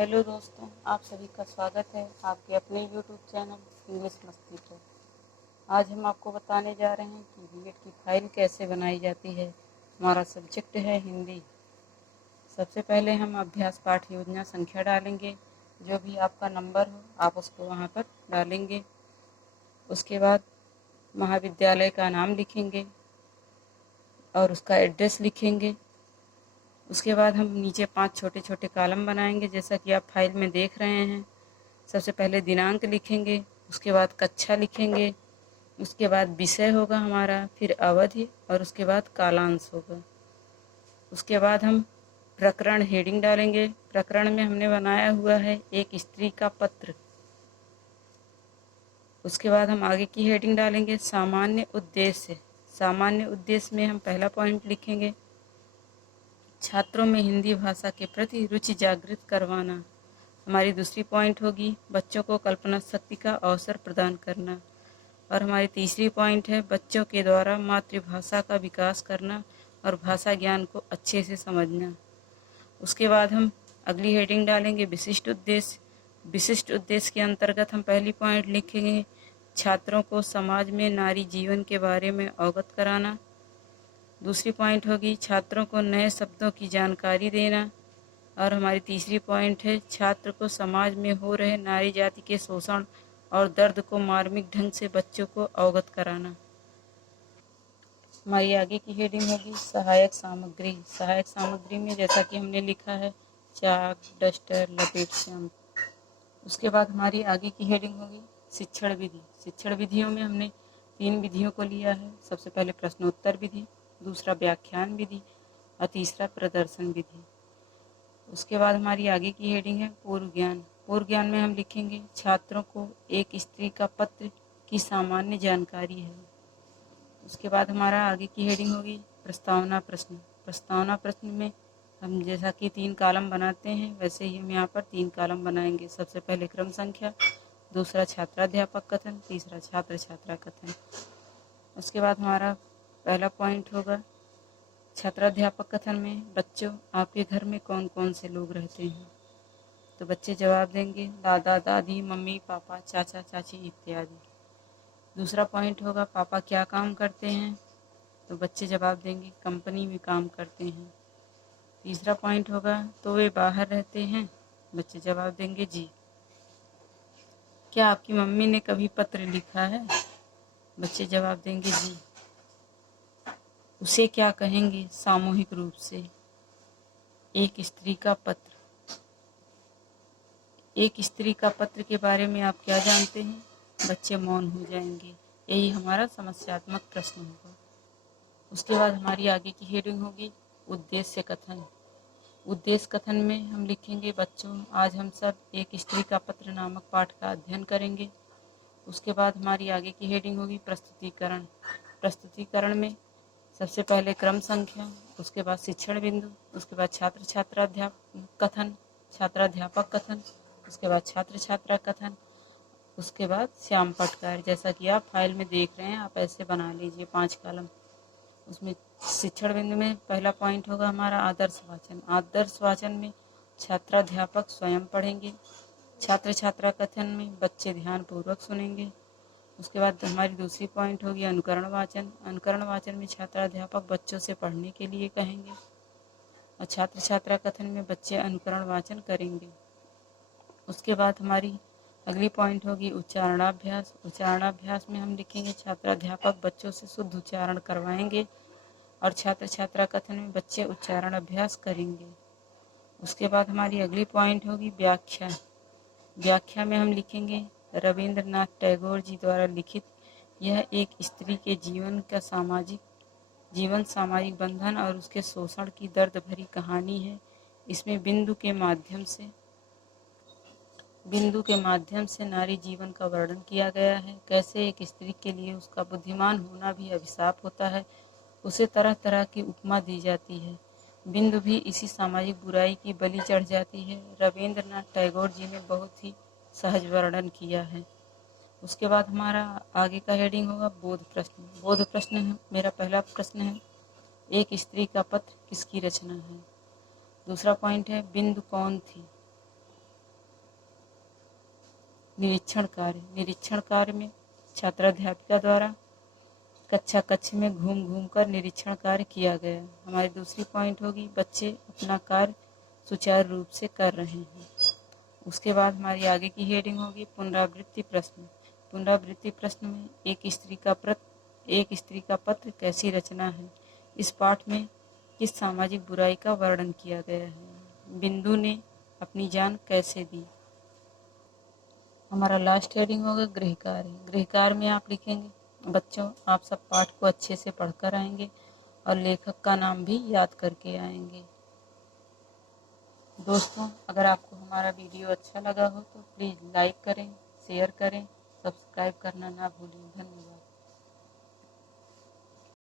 Hello दोस्तों, आप सभी का स्वागत है आपके अपने यूट्यूब चैनल इंग्लिश मस्ती पर। आज हम आपको बताने जा रहे हैं कि बीएड की फाइल कैसे बनाई जाती है। हमारा सब्जेक्ट है हिंदी। सबसे पहले हम अभ्यास पाठ योजना संख्या डालेंगे। जो भी आपका नंबर हो आप उसको वहाँ पर डालेंगे। उसके बाद महाविद्यालय का नाम लिखेंगे और उसका एड्रेस लिखेंगे। उसके बाद हम नीचे 5 छोटे छोटे कॉलम बनाएंगे, जैसा कि आप फाइल में देख रहे हैं। सबसे पहले दिनांक लिखेंगे, उसके बाद कक्षा लिखेंगे, उसके बाद विषय होगा हमारा, फिर अवधि और उसके बाद कालांश होगा। उसके बाद हम प्रकरण हेडिंग डालेंगे। प्रकरण में हमने बनाया हुआ है एक स्त्री का पत्र। उसके बाद हम आगे की हेडिंग डालेंगे सामान्य उद्देश्य। सामान्य उद्देश्य में हम पहला पॉइंट लिखेंगे छात्रों में हिंदी भाषा के प्रति रुचि जागृत करवाना। हमारी दूसरी पॉइंट होगी बच्चों को कल्पना शक्ति का अवसर प्रदान करना। और हमारी तीसरी पॉइंट है बच्चों के द्वारा मातृभाषा का विकास करना और भाषा ज्ञान को अच्छे से समझना। उसके बाद हम अगली हेडिंग डालेंगे विशिष्ट उद्देश्य। विशिष्ट उद्देश्य के अंतर्गत हम पहली पॉइंट लिखेंगे छात्रों को समाज में नारी जीवन के बारे में अवगत कराना। दूसरी पॉइंट होगी छात्रों को नए शब्दों की जानकारी देना। और हमारी तीसरी पॉइंट है छात्र को समाज में हो रहे नारी जाति के शोषण और दर्द को मार्मिक ढंग से बच्चों को अवगत कराना। हमारी आगे की हेडिंग होगी सहायक सामग्री। सहायक सामग्री में जैसा कि हमने लिखा है चाक, डस्टर, लपेट शैम्पू। उसके बाद हमारी आगे की हेडिंग होगी शिक्षण विधि। शिक्षण विधियों में हमने 3 विधियों को लिया है। सबसे पहले प्रश्नोत्तर विधि, दूसरा व्याख्यान विधि और तीसरा प्रदर्शन विधि। उसके बाद हमारी आगे की हेडिंग है पूर्व ज्ञान। पूर्व ज्ञान में हम लिखेंगे छात्रों को एक स्त्री का पत्र की सामान्य जानकारी है। उसके बाद हमारा आगे की हेडिंग होगी प्रस्तावना प्रश्न। प्रस्तावना प्रश्न में हम जैसा कि 3 कॉलम बनाते हैं वैसे ही हम यहाँ पर 3 कॉलम बनाएंगे। सबसे पहले क्रम संख्या, दूसरा छात्राध्यापक कथन, तीसरा छात्र छात्रा कथन। उसके बाद हमारा पहला पॉइंट होगा छात्राध्यापक कथन में बच्चों आपके घर में कौन कौन से लोग रहते हैं। तो बच्चे जवाब देंगे दादा दादी, मम्मी पापा, चाचा चाची इत्यादि। दूसरा पॉइंट होगा पापा क्या काम करते हैं। तो बच्चे जवाब देंगे कंपनी में काम करते हैं। तीसरा पॉइंट होगा तो वे बाहर रहते हैं। बच्चे जवाब देंगे जी। क्या आपकी मम्मी ने कभी पत्र लिखा है। बच्चे जवाब देंगे जी। उसे क्या कहेंगे सामूहिक रूप से। एक स्त्री का पत्र। एक स्त्री का पत्र के बारे में आप क्या जानते हैं। बच्चे मौन हो जाएंगे। यही हमारा समस्यात्मक प्रश्न होगा। उसके बाद हमारी आगे की हेडिंग होगी उद्देश्य कथन। उद्देश्य कथन में हम लिखेंगे बच्चों आज हम सब एक स्त्री का पत्र नामक पाठ का अध्ययन करेंगे। उसके बाद हमारी आगे की हेडिंग होगी प्रस्तुतिकरण। प्रस्तुतिकरण में सबसे पहले क्रम संख्या, उसके बाद शिक्षण बिंदु, उसके बाद छात्र छात्राध्यापक कथन, छात्राध्यापक कथन, उसके बाद छात्र छात्रा कथन, उसके बाद श्याम पटकार। जैसा कि आप फाइल में देख रहे हैं आप ऐसे बना लीजिए 5 कॉलम। उसमें शिक्षण बिंदु में पहला पॉइंट होगा हमारा आदर्श वाचन। आदर्श वाचन में छात्राध्यापक स्वयं पढ़ेंगे। छात्र छात्रा कथन में बच्चे ध्यान पूर्वक सुनेंगे। उसके बाद हमारी दूसरी पॉइंट होगी अनुकरण वाचन। अनुकरण वाचन में छात्राध्यापक बच्चों से पढ़ने के लिए कहेंगे और छात्र छात्रा कथन में बच्चे अनुकरण वाचन करेंगे। उसके बाद हमारी अगली पॉइंट होगी उच्चारणाभ्यास। उच्चारणाभ्यास में हम लिखेंगे छात्राध्यापक बच्चों से शुद्ध उच्चारण करवाएंगे और छात्र छात्रा कथन में बच्चे उच्चारण अभ्यास करेंगे। उसके बाद हमारी अगली पॉइंट होगी व्याख्या। व्याख्या में हम लिखेंगे रविंद्रनाथ टैगोर जी द्वारा लिखित यह एक स्त्री के जीवन सामाजिक बंधन और उसके शोषण की दर्द भरी कहानी है। इसमें बिंदु के माध्यम से नारी जीवन का वर्णन किया गया है। कैसे एक स्त्री के लिए उसका बुद्धिमान होना भी अभिशाप होता है। उसे तरह तरह की उपमा दी जाती है। बिंदु भी इसी सामाजिक बुराई की बलि चढ़ जाती है। रविंद्रनाथ टैगोर जी ने बहुत ही सहज वर्णन किया है। उसके बाद हमारा आगे का हेडिंग होगा बोध प्रश्न। बोध प्रश्न है मेरा पहला प्रश्न है एक स्त्री का पत्र किसकी रचना है। दूसरा पॉइंट है बिंदु कौन थी। निरीक्षण कार्य में छात्राध्यापिका द्वारा कक्षा कक्ष में घूम घूम कर निरीक्षण कार्य किया गया। हमारी दूसरी पॉइंट होगी बच्चे अपना कार्य सुचारू रूप से कर रहे हैं। उसके बाद हमारी आगे की हेडिंग होगी पुनरावृत्ति प्रश्न। पुनरावृत्ति प्रश्न में एक स्त्री का पत्र कैसी रचना है। इस पाठ में किस सामाजिक बुराई का वर्णन किया गया है। बिंदु ने अपनी जान कैसे दी। हमारा लास्ट हेडिंग होगा गृह कार्य। गृह कार्य में आप लिखेंगे बच्चों आप सब पाठ को अच्छे से पढ़कर आएंगे और लेखक का नाम भी याद करके आएंगे। दोस्तों अगर आपको हमारा वीडियो अच्छा लगा हो तो प्लीज़ लाइक करें, शेयर करें, सब्सक्राइब करना ना भूलें। धन्यवाद।